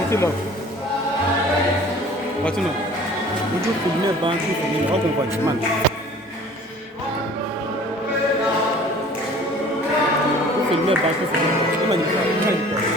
Ok, love. But you know, would you put me a bank for me? I'll go for man. You put me a bank for me. Come on, you can.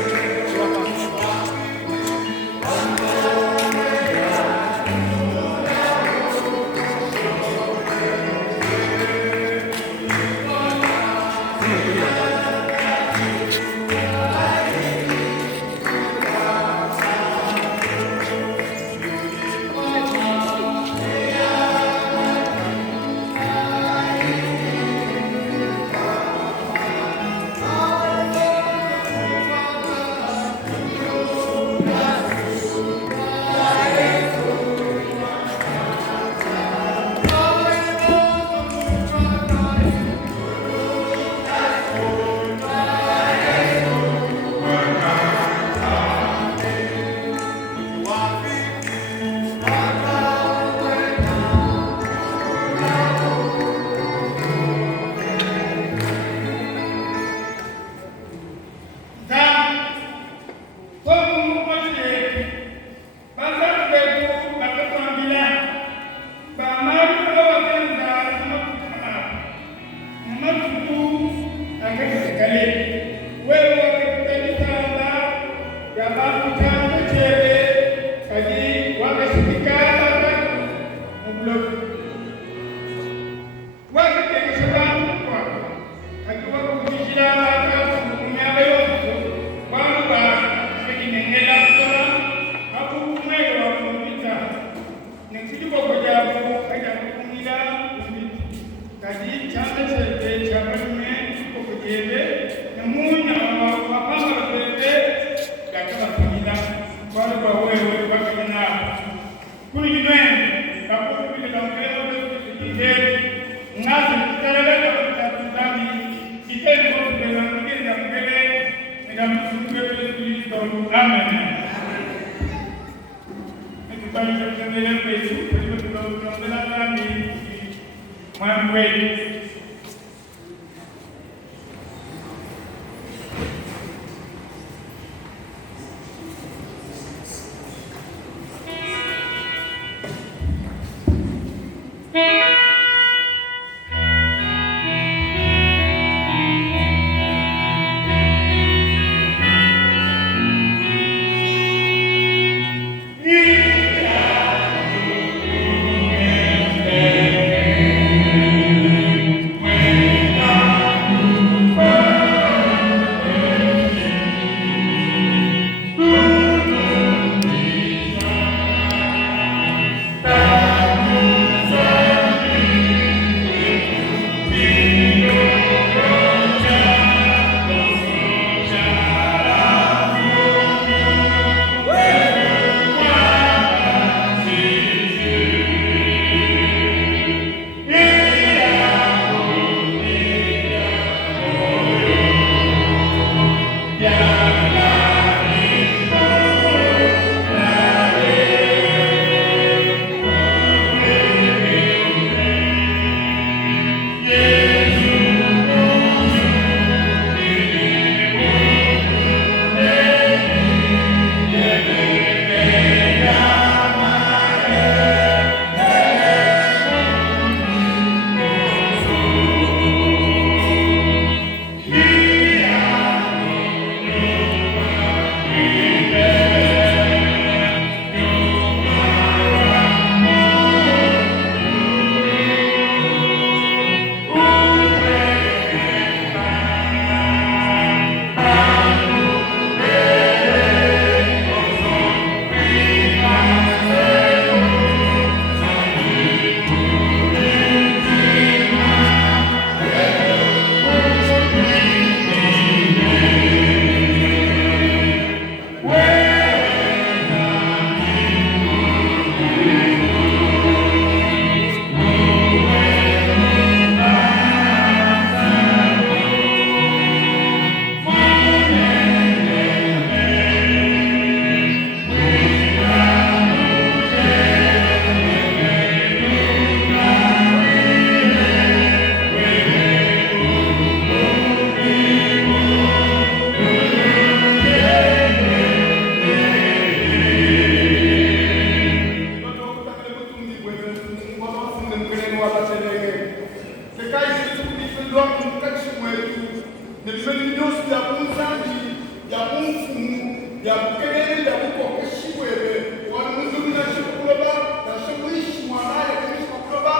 ya kukelele ya kuko shibwebe wa mzuri na shikuloba na shikuishi mwanaye kuishi kuloba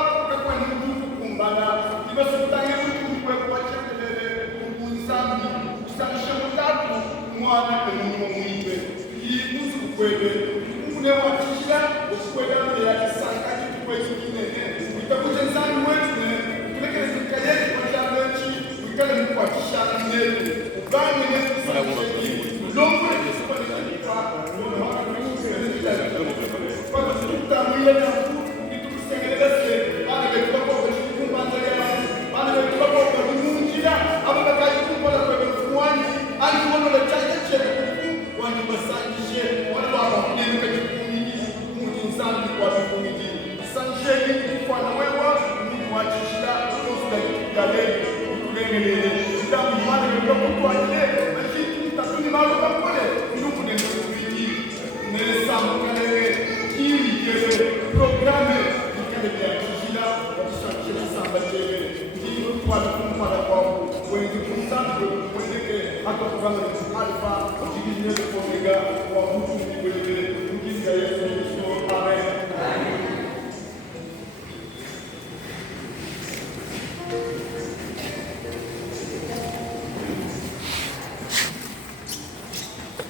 kwa ni mtu kumbana iba sultani mtu kwa kwa chekelele kunsambi kusamisha mtatu mwana kwa mwibe hii mtu kwebe kune watisha ukwenda mbele ya saka kitu kwa kingine itakuja nzani wetu tulekele zikayeti kwa jamii ukale mkwatisha ndevu ubani ne longo ya kusipana kwa kwa tutamwile na itukusengeleze bana betuko kwa kumbanza ya bana betuko kwa munjira aba bakayikuko la kwa mfuani ali mono la chaje chele kufu wani basanje wala baba kudeni kwa kikundi mujinsambi kwa kikundi sanje ni kwa na wewa mungu wachishida kosta ya leo kulengelele ndamu mwana ndio kwa ile ni malo kwa kule ndugu ni msubiri ni samukale kiri kile programme kile ya kujila wakishakia samba tele ndio kwa kumpa kwa wengi kumsango wendeke hata kwa alfa kujigine kwa mega kwa mtu ni kweli kujinga Yesu Kristo amen.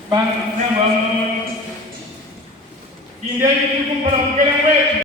Bana, ingeni kumpala mkele wetu